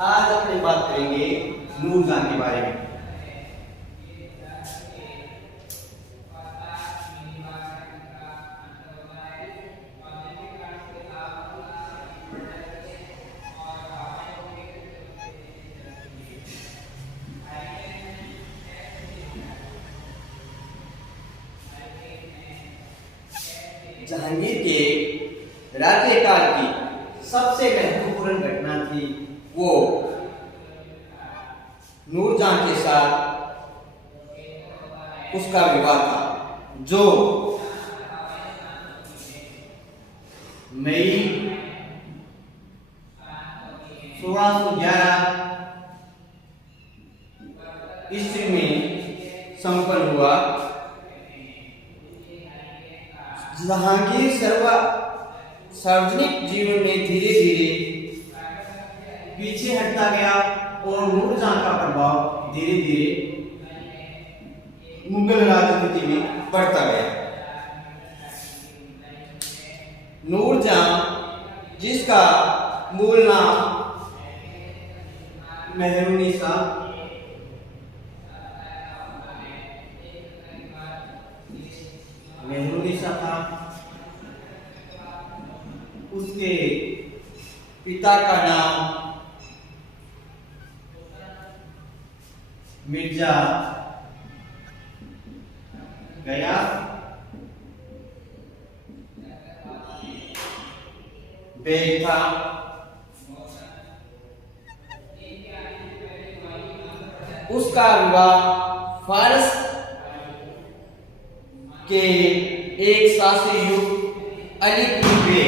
आज अपनी बात करेंगे नूरजहां के बारे में। जहांगीर के राज्यकाल की सबसे महत्वपूर्ण घटना थी वो नूरजहां के साथ उसका विवाह था, जो मई 1611 ईस्वी में संपन्न हुआ। जहांगीर सार्वजनिक जीवन में धीरे धीरे पीछे हटता गया और नूरजहां का प्रभाव धीरे धीरे मुगल राजनीति में बढ़ता गया। नूरजहां, जिसका मूल नाम मेहरुनिसा था, उसके पिता का नाम मिर्जा गयास बेग था। उसका विवाह फारस के एक शासी युग अली कुली बेग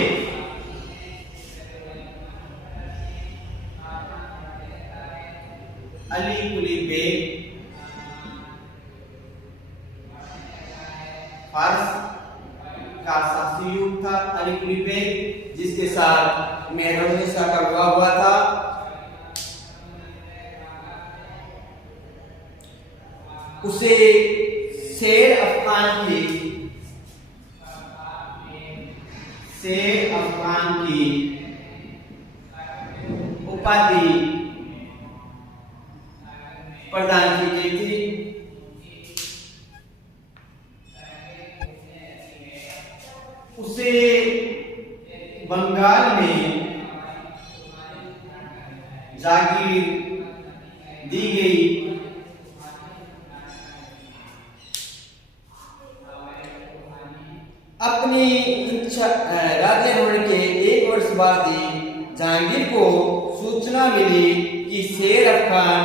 फारस का शासी युग था, अली कुली बेग, जिसके साथ मेहरुनिसा का विवाह हुआ था। उसे शेर अफगान की उपाधि प्रदान की गई थी। उसे बंगाल में जागीर दी गई। अपनी इच्छा राज्यारोहण के एक वर्ष बाद ही जहांगीर को सूचना मिली कि शेर अफगान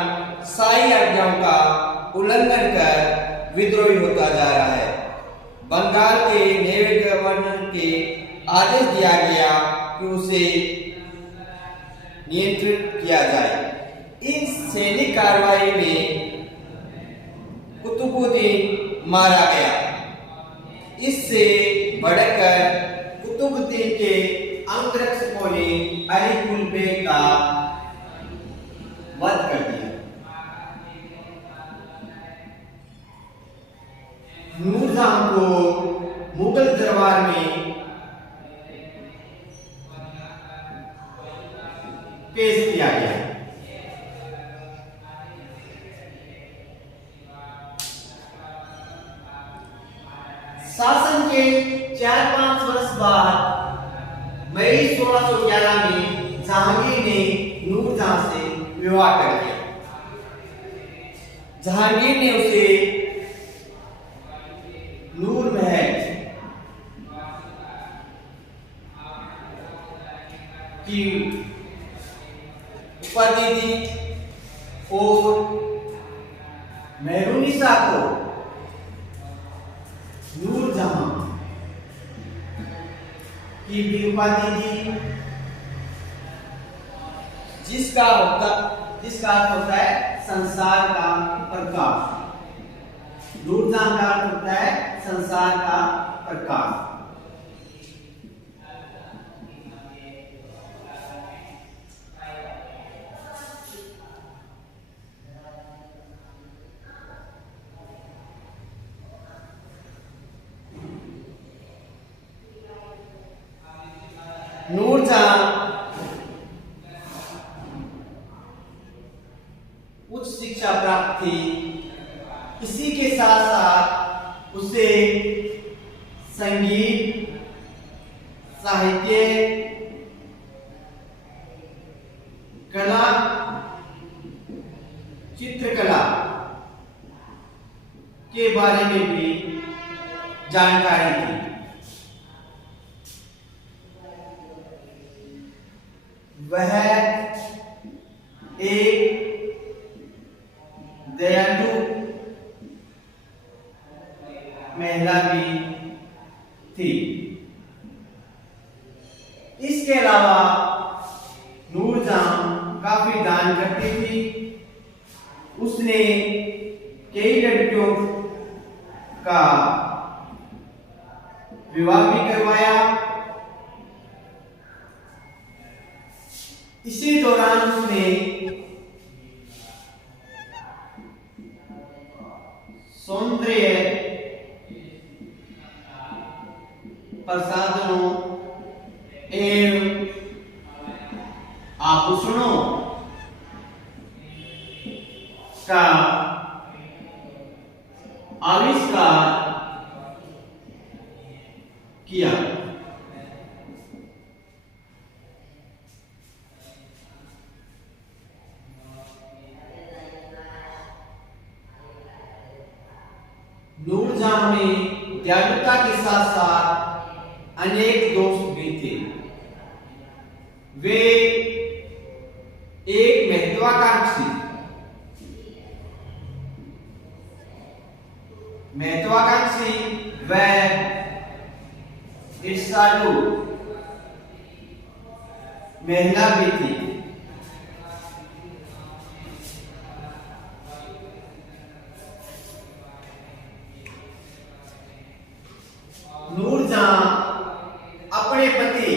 शाही आज्ञाओं का उल्लंघन कर विद्रोही होता जा रहा है। बंगाल के नए गवर्नर के आदेश दिया गया कि उसे नियंत्रित किया जाए। इस सैनिक कार्रवाई में कुतुबुद्दीन मारा गया। इससे बढ़कर कुतुबुद्दीन के अंगरक्षकों ने अली कुली बेग का वध कर दिया। नूरजहां को मुगल दरबार में पेश किया गया। शासन के 4-5 वर्ष बाद मई 1611 में जहांगीर ने नूरजहां से विवाह कर लिया। जहांगीर ने उसे नूर महल की उपाधि दी और मेहरुनिसा को नूरजहां की भी उपाधि दी, जिसका अर्थ होता है संसार का प्रकाश। नूरजहां का अर्थ होता है संसार का प्रकाश। नूरजहां साहित्य, कला, चित्रकला के बारे में भी जानकारी थी। वह एक दयालु महिला भी थी। इसके अलावा नूरजहां काफी दान करती थी। उसने कई लड़कियों का विवाह भी करवाया। इसी दौरान उसने सौंदर्य प्रसाधनों एवं आभूषणों का आविष्कार किया। नूरजहां में दयालुता के साथ साथ अनेक दोस्त भी थे। वे एक महत्वाकांक्षी व ईर्ष्यालु महिला भी थी। नूरजहां अपने पति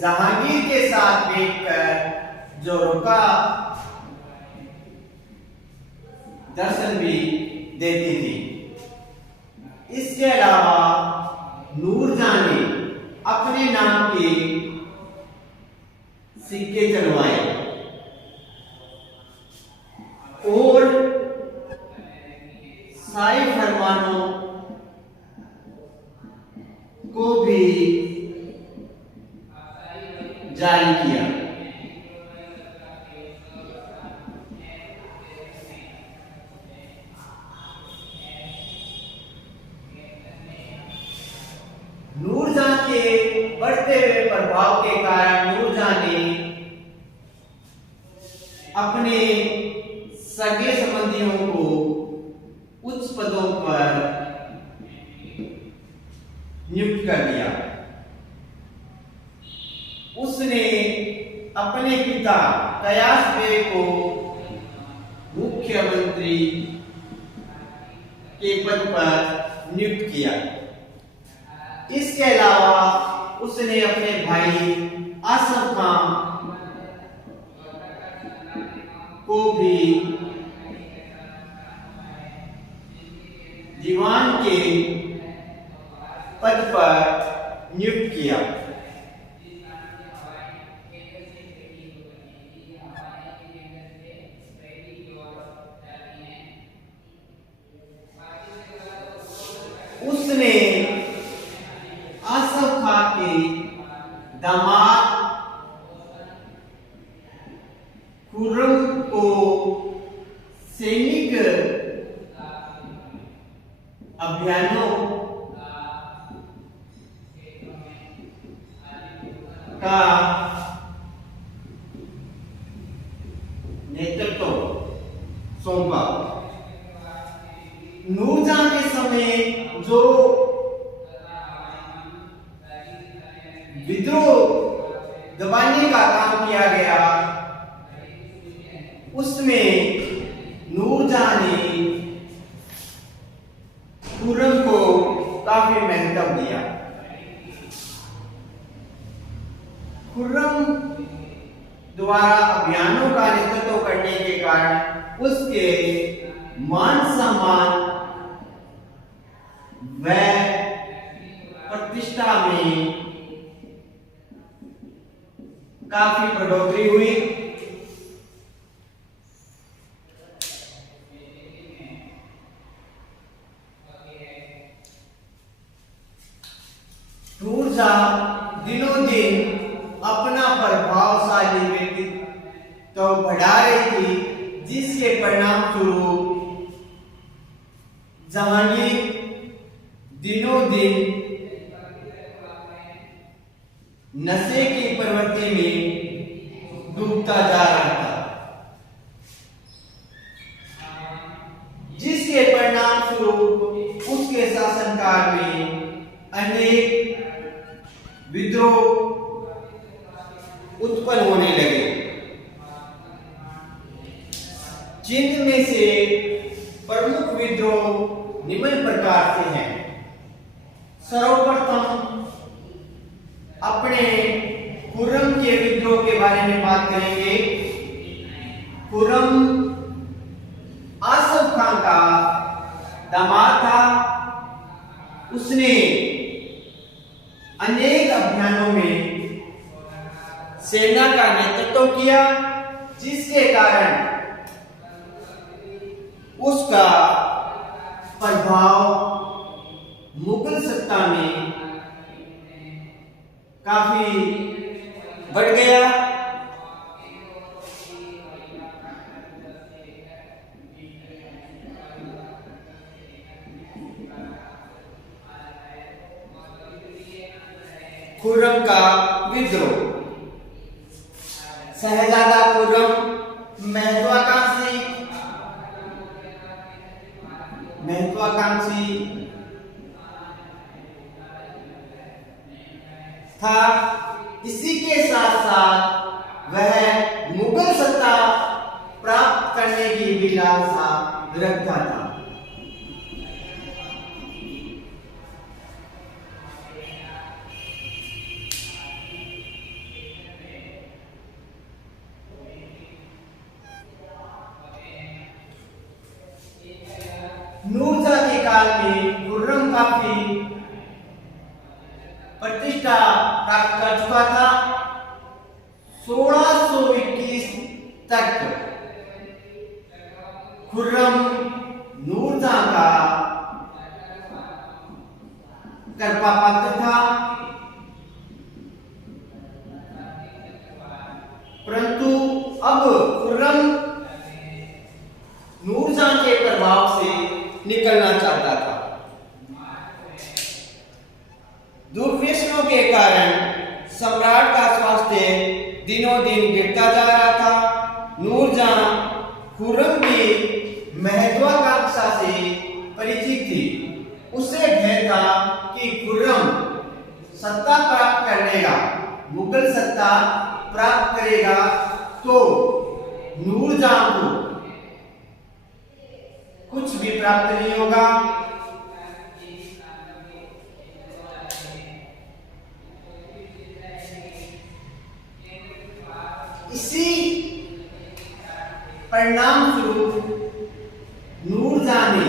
जहांगीर के साथ बैठकर जोरों का दर्शन भी देती थी। इसके अलावा नूरजहां ने अपने नाम के सिक्के चलवाए और शाही फरमानों को भी जारी किया। नूरजहां के बढ़ते हुए प्रभाव के कारण नूरजहां ने अपने सगे संबंधियों को उच्च पदों पर नियुक्त कर दिया। उसने अपने पिता कयास बेग को मुख्यमंत्री के पद पर नियुक्त किया। इसके अलावा उसने अपने भाई आसफ खान को भी दीवान के पद पर नियुक्त किया। उसने आसफ खान के दामाद खुर्रम को सैनिक अभियानों का नेतृत्व सौंपा। नूरजहां के समय जो विद्रोह दबाने का काम किया गया, उसमें नूरजहां ने खुर्रम को काफी महत्व दिया। खुर्रम द्वारा अभियानों का नेतृत्व करने के कारण उसके मान सम्मान व प्रतिष्ठा में काफी बढ़ोतरी हुई। नूरजहां दिनों दिन अपना प्रभावशाली व्यक्तित्व तो बढ़ा रही थी, जिसके परिणाम स्वरूप जहांगीर दिनों दिन नशे की प्रवृत्ति में डूबता जा रहा था, जिसके परिणाम स्वरूप उसके शासनकाल में अनेक विद्रोह उत्पन्न होने लगे, जिनमें से प्रमुख विद्रोह निम्न प्रकार से हैं। सर्वप्रथम अपने खुर्रम के विद्रोह के बारे में बात करेंगे। खुर्रम आसफ खान का दामाद था। उसने अनेक अभियानों में सेना का नेतृत्व किया, जिसके कारण उसका प्रभाव मुगल सत्ता में काफी बढ़ गया। खुर्रम का विद्रोह। शहजादा खुर्रम महत्वाकांक्षी था। इसी के साथ साथ वह मुगल सत्ता प्राप्त करने की भी लालसा रखता था। नूरजहां के काल में खुर्रम काफी प्रतिष्ठा प्राप्त कर चुका था। 1621 तक खुर्रम नूरजहां का कृपा पात्र था, परंतु अब खुर्रम नूरजहां के प्रभाव से निकलना चाहता था। दुर्व्यसनों के कारण सम्राट का स्वास्थ्य दिनों दिन गिरता जा रहा था। नूरजहां खुर्रम की महत्वाकांक्षा से परिचित थी। उसे भय था कि खुर्रम सत्ता प्राप्त कर लेगा, मुगल सत्ता प्राप्त करेगा तो नूरजहां को कुछ भी प्राप्त नहीं होगा। इसी परिणाम स्वरूप नूरजहां ने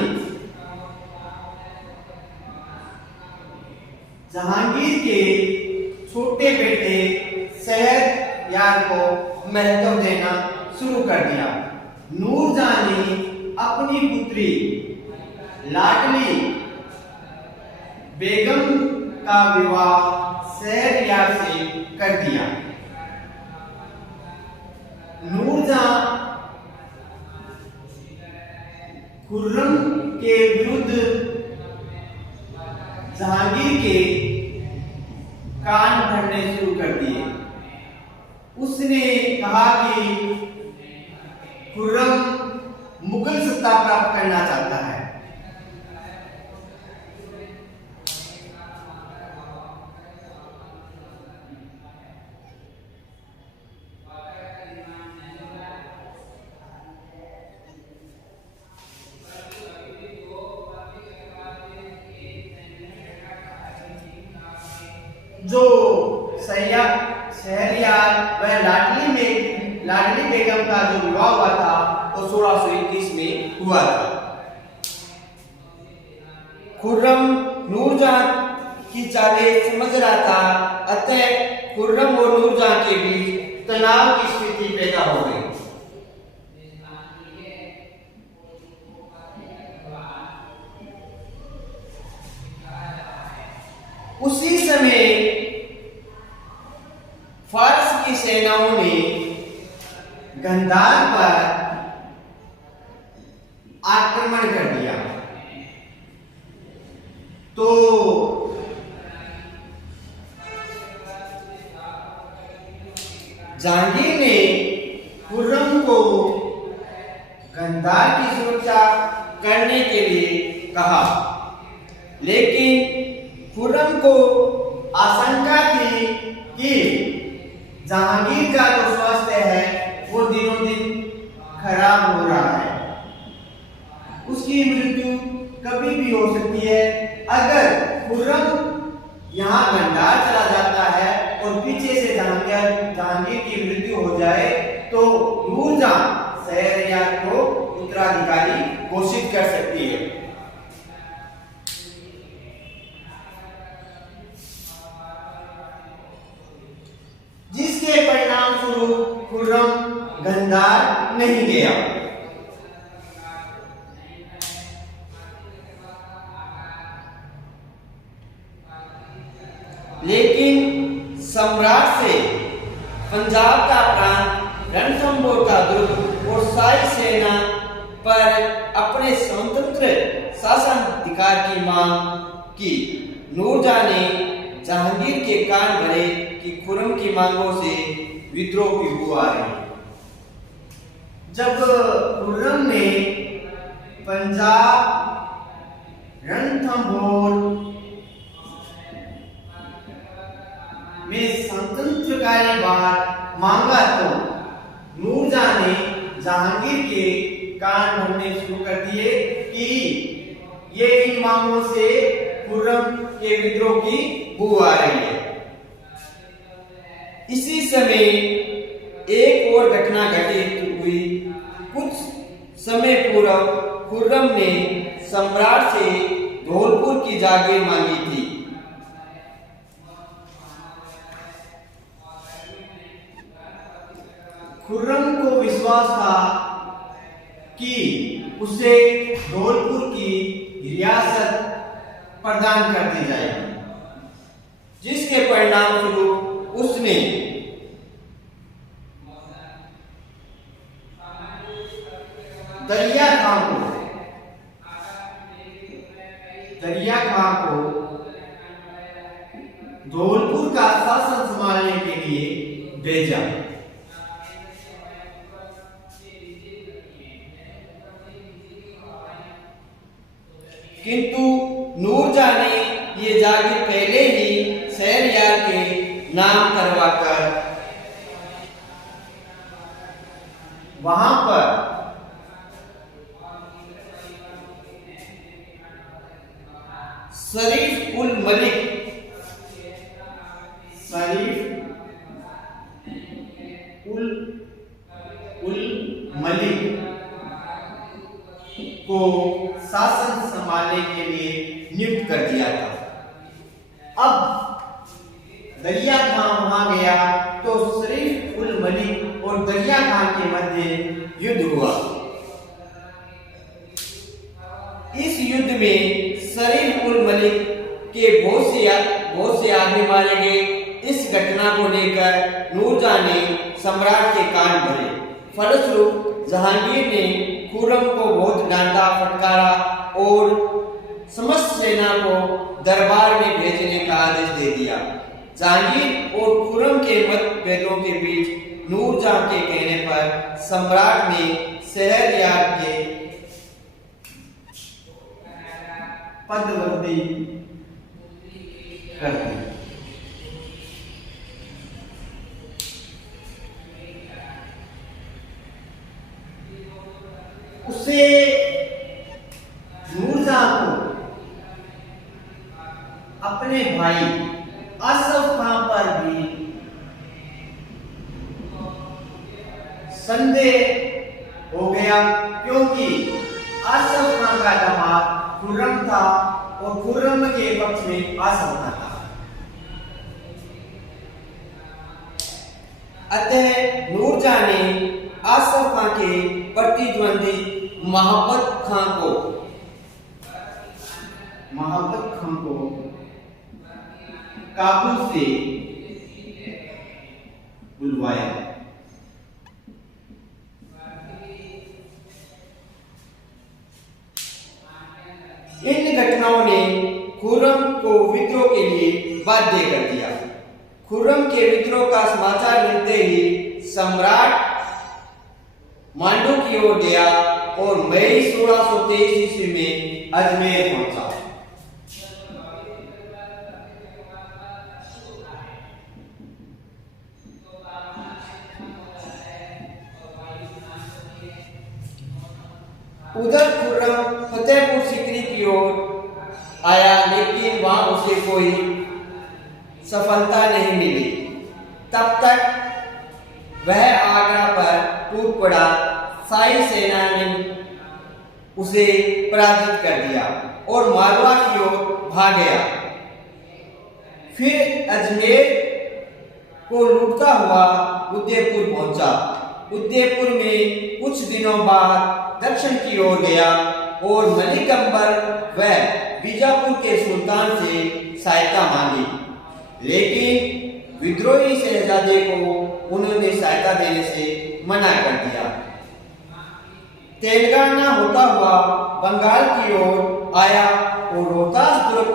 जहांगीर के छोटे बेटे शहरयार को महत्व देना शुरू कर दिया। नूरजहां ने अपनी पुत्री लाडली बेगम का विवाह शहरयार से कर दिया। नूरजहां खुर्रम के विरुद्ध जहांगीर के कान भरने शुरू कर दिए। उसने कहा कि खुर्रम मुगल सत्ता प्राप्त करना चाहता है। जो शहरयार वह लाडली बेगम का जो विवाह हुआ था वो 1621 में हुआ था। खुर्रम नूरजहां की चालें समझ रहा था, अतः खुर्रम और नूरजहां के बीच तनाव की स्थिति पैदा हो गई। उसी समय फारस की सेनाओं ने गंधार पर आक्रमण कर दिया। तो जहांगीर ने खुर्रम को गंधार की सुरक्षा करने के लिए कहा, लेकिन खुर्रम को आशंका थी कि जहांगीर का जो स्वास्थ्य है वो दिनों दिन खराब हो रहा है, उसकी मृत्यु कभी भी हो सकती है। अगर खुर्रम यहाँ गंधार चला जाता है और पीछे से जहांगीर की मृत्यु हो जाए तो नूरजहां शहरयार को उत्तराधिकारी घोषित कर सकती है। जिसके परिणाम स्वरूप खुर्रम गंधार नहीं गया। लेकिन सम्राट से पंजाब का प्रांत, रणथंभौर का दुर्ग और शाही सेना पर अपने स्वतंत्र शासनाधिकार की मांग की। नूरजहां ने जहांगीर के कान भरे कि खुर्रम की मांगों से विद्रोह की बू आ रही। जब खुर्रम ने पंजाब, रणथंभौर में स्वतंत्र कार्यभार मांगा तो नूरजहां ने जहांगीर के कान भरने शुरू कर दिए कि ये इन मांगों से खुर्रम के विद्रोह की बू आ रही है। इसी समय एक और घटना घटित हुई। कुछ समय पूर्व खुर्रम ने सम्राट से धौलपुर की जागीर मांगी थी। खुर्रम को विश्वास था कि उसे धौलपुर की रियासत प्रदान कर दी जाएगी, जिसके परिणाम स्वरूप उसने दरिया खां को धौलपुर का शासन संभालने के लिए भेजा। किंतु नूरजहां ने ये जागीर पहले ही शहरयार के नाम करवाकर वहां पर शरीफ उल मलिक को शासन संभालने के लिए नियुक्त कर दिया था। अब दरिया खां वहां गया तो शरीफ उल मलिक और दरिया खां के मध्य युद्ध हुआ। इस युद्ध में शरीफ उल मलिक के बहुत से आदमी मारे गए। इस घटना को लेकर नूरजहां ने सम्राट के कान भरे। फलस्वरूप जहांगीर ने खुर्रम को बहुत डांटा फटकारा और समस्त सेना को दरबार में भेजने का आदेश दे दिया। जहांगीर और खुर्रम के मतभेदों के बीच नूरजहां के कहने पर सम्राट ने शहरयार के पदबंदी कर दी। उससे नूरजहां को अपने भाई असफ खां पर भी संदेह हो गया, क्योंकि असफ खां का दामाद खुर्रम था और खुर्रम के पक्ष में असफ खां था। अतः नूरजहां ने असफ खां के प्रतिद्वंदी महब्बत खां काबुल से बुलवाया। इन घटनाओं ने खुर्रम को विद्रोह के लिए बाध्य कर दिया। खुर्रम के विद्रोह का समाचार मिलते ही सम्राट मांडू की ओर गया और मई 1623 ईस्वी में अजमेर पहुंचा। उधर खुर्रम फतेहपुर सीकरी की ओर आया, लेकिन वहां उसे कोई सफलता नहीं मिली। तब तक वह आगरा पर टूट पड़ा। शाही सेना ने उसे पराजित कर दिया और मालवा की ओर भाग गया। फिर अजमेर को लूटता हुआ उदयपुर पहुंचा। उदयपुर में कुछ दिनों बाद दक्षिण की ओर गया और मलिक अंबर व बीजापुर के सुल्तान से सहायता मांगी, लेकिन विद्रोही शहजादे को उन्होंने सहायता देने से मना कर दिया। तेलंगाना होता हुआ बंगाल की ओर आया और रोहतास दुर्ग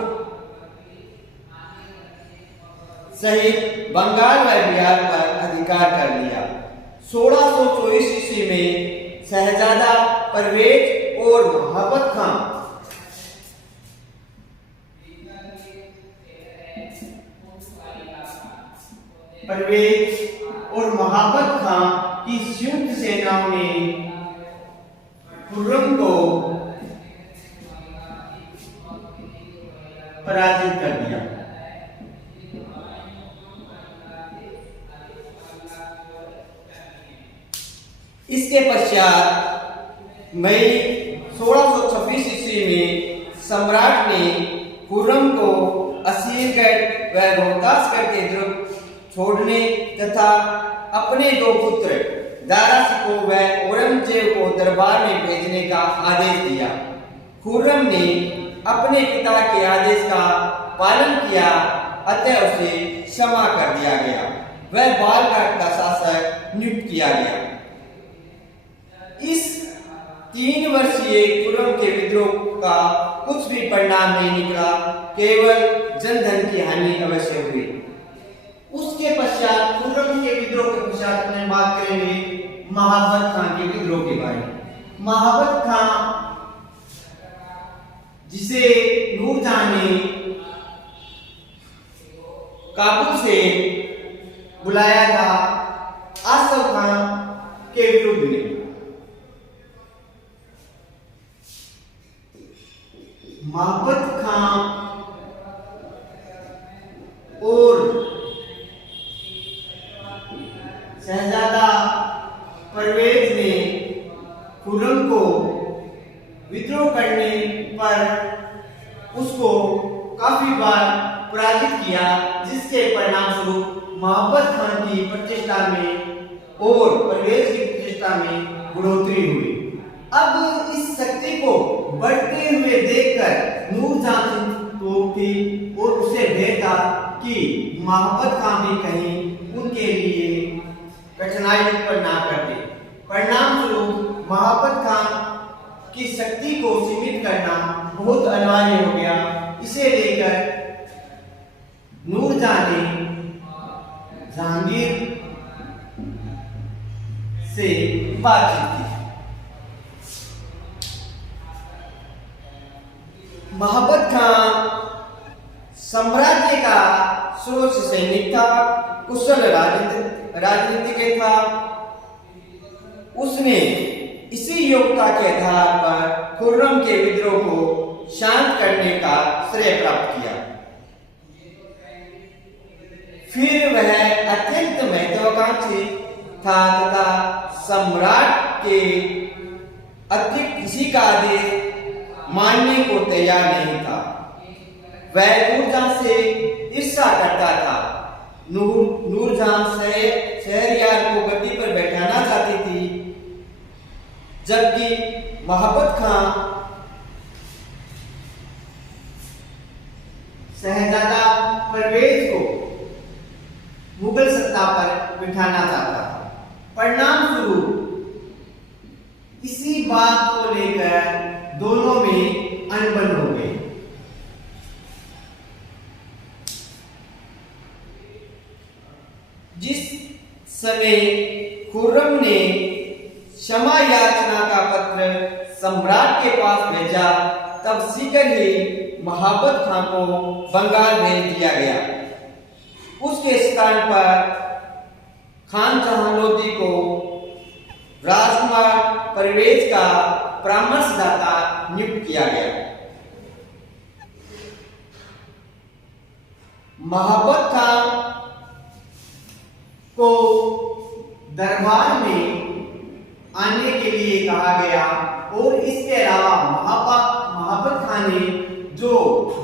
सहित बंगाल व बिहार पर अधिकार कर लिया। 1624 ईस्वी में शहजादा परवेज और महाबत खान की संयुक्त सेनाओं ने खुर्रम को पराजित कर दिया। इसके पश्चात मई 1626 ईस्वी में सम्राट ने खुर्रम को असीरगढ़ व रोहतासगढ़ के दुर्ग छोड़ने तथा अपने दो पुत्र दारा शिकोह व औरंगजेब को दरबार में भेजने का आदेश दिया। खुर्रम ने अपने पिता के आदेश का पालन किया, अतः उसे क्षमा कर दिया गया। वह बालघाट का शासक नियुक्त किया गया। इस 3 वर्षीय खुर्रम के विद्रोह का कुछ भी परिणाम नहीं निकला, केवल जनधन की हानि अवश्य हुई। उसके पश्चात खुर्रम के विद्रोह के पश्चात अपने बात करेंगे महाबत खान के विद्रोह के बारे में। महाबत खान, जिसे नूरजहां ने काबुल से बुलाया था आसफ खान के विरुद्ध में, महाबत खान और शहजादा परवेज ने खुर्रम को विद्रोह करने पर उसको काफी बार पराजित किया, जिसके परिणाम स्वरूप महाबत खान की प्रतिष्ठा में और परवेज की प्रतिष्ठा में बढ़ोतरी हुई। अब इस शक्ति को बढ़ते हुए देखकर नूरजहां को थी और उसे डर था कि महाबत खान भी कहीं उनके लिए कठिनाई उत्पन्न ना करते। परिणाम स्वरूप महाबत खान की शक्ति को सीमित करना बहुत अनिवार्य हो गया। इसे लेकर नूरजहां ने जहांगीर से बातचीत की। महाबत खान साम्राज्य का सर्वोच्च सैनिक था, कुशल राजनीतिज्ञ था। उसने इसी योग्यता के आधार पर खुर्रम के विद्रोह को शांत करने का श्रेय प्राप्त किया। फिर वह अत्यंत महत्वाकांक्षी था तथा सम्राट के अतिरिक्त किसी का आदेश मानने को तैयार नहीं था। वह नूरजहां से ईर्ष्या करता था। नूरजहां शहरयार को गद्दी पर बैठाना चाहती थी, जबकि महाबत खान शहजादा परवेज को मुगल सत्ता पर बिठाना चाहता था। परिणाम स्वरूप इसी बात को लेकर दोनों में अनबन हो गई। जिस समय खुर्रम ने क्षमा याचना का पत्र सम्राट के पास भेजा, तब शीघ्र ही महाबत खां को बंगाल भेज दिया गया। उसके स्थान पर खान जहां लोधी को राजकुमार परिवेश का परामर्शदाता नियुक्त किया गया। महाबत खां को दरबार में आने के लिए कहा गया और इसके अलावा महाबत खां ने जो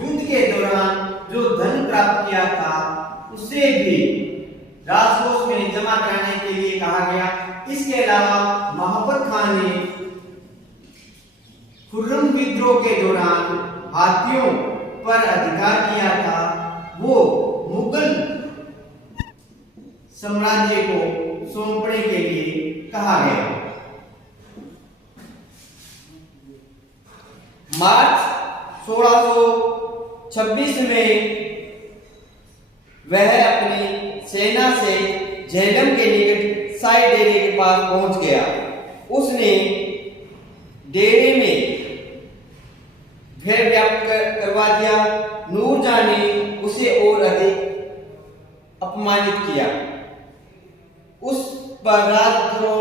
युद्ध के दौरान जो धन प्राप्त किया था उसे भी राजकोष में जमा कराने के लिए कहा गया। इसके अलावा महाबत खां ने खुर्रम विद्रोह के दौरान हाथियों पर अधिकार किया था, वो मुगल साम्राज्य को सौंपने के लिए कहा गया। मार्च 1626 में वह अपनी सेना से झेलम के निकट साई डेरे के पास पहुंच गया। उसने डेरे में भय व्याप्त करवा दिया। नूरजहां ने उसे और अधिक अपमानित किया। उस पर राजद्रोह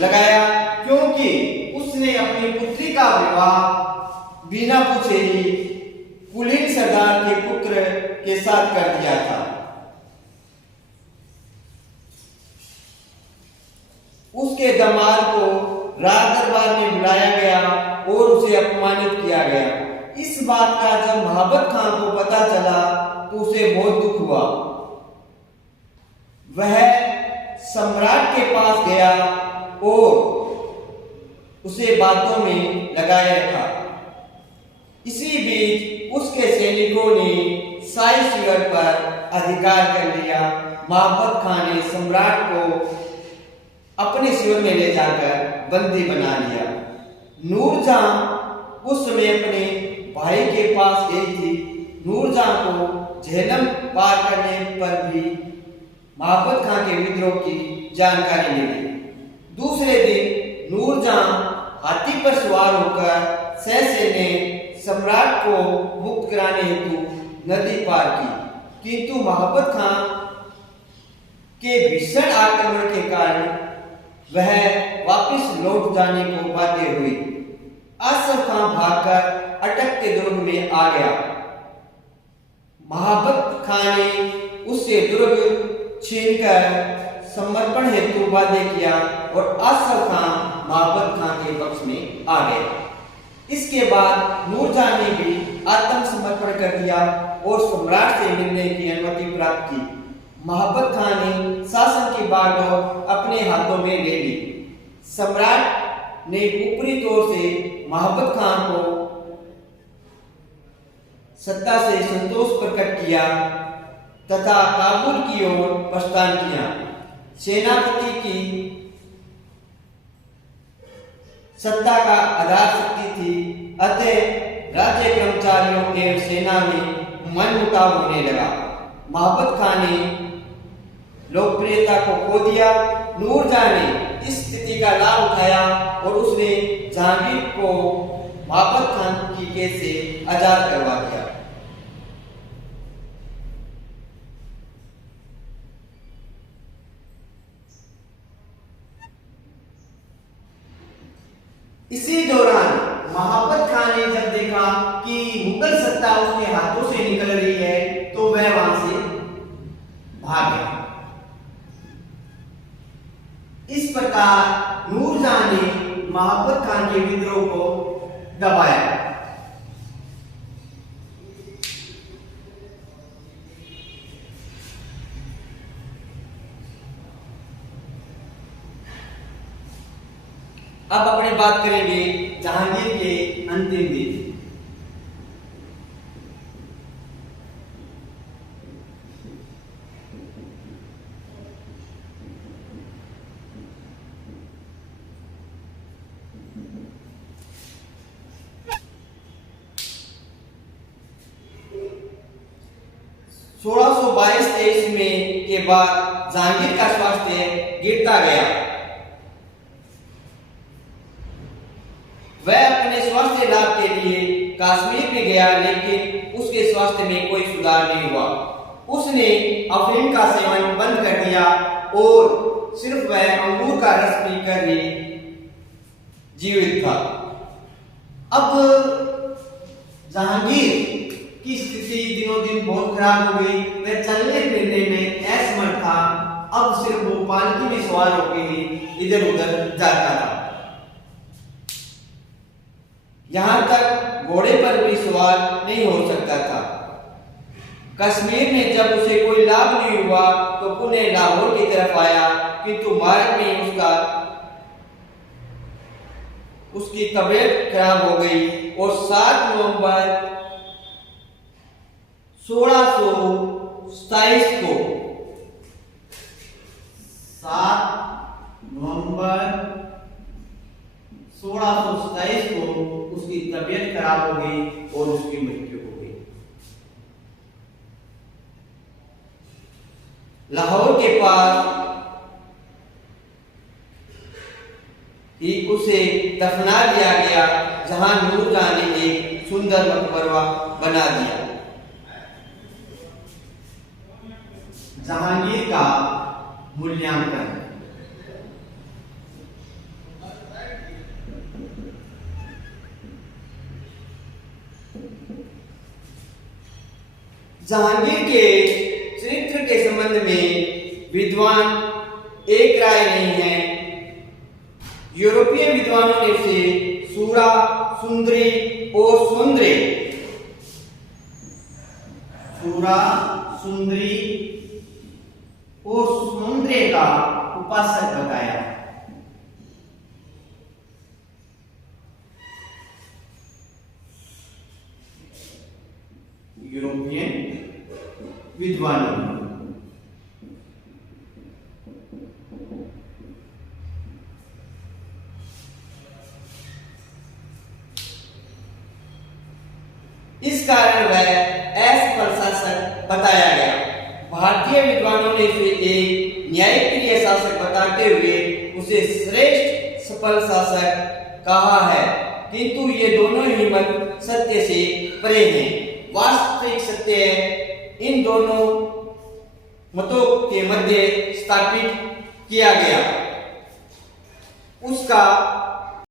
लगाया क्योंकि उसने अपनी पुत्री का विवाह बिना पूछे ही कुलीन सरदार के पुत्र के साथ कर दिया था। उसके दामाद को राज दरबार में बुलाया गया और उसे अपमानित किया गया। इस बात का जब महाबत खां को पता चला तो उसे बहुत दुख हुआ। वह सम्राट के पास गया और उसे बातों में लगाए रखा। इसी बीच उसके सैनिकों ने साई शिविर पर अधिकार कर लिया। महाबत खां ने सम्राट को अपने शिविर में ले जाकर बंदी बना लिया। नूरजहां उस समय अपने भाई के पास गई थी। नूरजहां को झेलम पार करने पर भी महाबत खां के विद्रोह की जानकारी मिली। दूसरे दिन नूरजहां हाथी पर सवार होकर ससैन्य सम्राट को मुक्त कराने हेतु नदी पार की, किंतु महाबत खां के भीषण आक्रमण के कारण वह वापस लौट जाने को बाध्य हुई। आसफ खां भागकर अटकते दुर्ग में आ गया। महाबत खां ने उससे दुर्ग छीनकर समर्पण हेतु वादे किया और आसफ खां महाबत खां के पक्ष में आ गए। इसके बाद नूरजहां ने भी आत्मसमर्पण कर दिया और सम्राट से मिलने की अनुमति प्राप्त की। महाबत खां ने शासन की बागडोर अपने हाथों में ले ली। सम्राट ने ऊपरी तौर से महाबत खां को सत्ता से संतोष प्रकट किया तथा काबुल की ओर प्रस्थान किया। सेनापति की सत्ता का आधार शक्ति थी, अतः राज्य कर्मचारियों एवं सेना में मनमुटाव होने लगा। महाबत खां ने लोकप्रियता को खो दिया। नूरजहां ने इस स्थिति का लाभ उठाया और उसने जहांगीर को महाबत खां की कैद से आजाद करवा दिया। इसी दौरान महाबत खां ने जब देखा कि मुगल सत्ता उसके हाथों से निकल रही है तो वह वहां से भाग गया। इस प्रकार नूरजहां ने महाबत खां के विद्रोह को दबाया। अब अपने बात करेंगे जहांगीर के अंतिम दिन। 1622-23 में के बाद जहांगीर का स्वास्थ्य गिरता गया। वह अपने स्वास्थ्य लाभ के लिए कश्मीर में गया, लेकिन उसके स्वास्थ्य में कोई सुधार नहीं हुआ। उसने अफीम का सेवन बंद कर दिया और सिर्फ वह अंगूर का रस पीकर ही जीवित था। अब जहांगीर की स्थिति दिनों दिन बहुत खराब हो गई। वह चलने फिरने में असमर्थ था। अब सिर्फ वो पालकी में सवार होकर ही इधर उधर जाता था। यहां तक घोड़े पर भी सवार नहीं हो सकता था। कश्मीर में जब उसे कोई लाभ नहीं हुआ तो पुणे लाहौर की तरफ आया, किंतु मार्ग में उसकी तबीयत खराब हो गई और 7 नवंबर 1627 को 1627 को उसकी तबीयत खराब हो गई और उसकी मृत्यु हो गई। लाहौर के पास ही उसे दफना दिया गया, जहां नूरजहां ने एक सुंदर मकबरा बना दिया। जहांगीर का मूल्यांकन। जहांगीर के चरित्र के संबंध में विद्वान एक राय नहीं है। यूरोपीय विद्वानों ने उसे सूरा, सुंदरी और सौंदर्य, सूरा, सुंदरी और सौंदर्य का उपासक बताया। यूरोपियन विद्वानों इस कारण वह असफल शासक बताया गया। भारतीय विद्वानों ने उसे एक न्यायप्रिय शासक बताते हुए उसे श्रेष्ठ सफल शासक कहा है, किंतु ये दोनों ही मत सत्य से परे हैं। वास्तविक सत्य इन दोनों मतों के मध्य स्थापित किया गया। उसका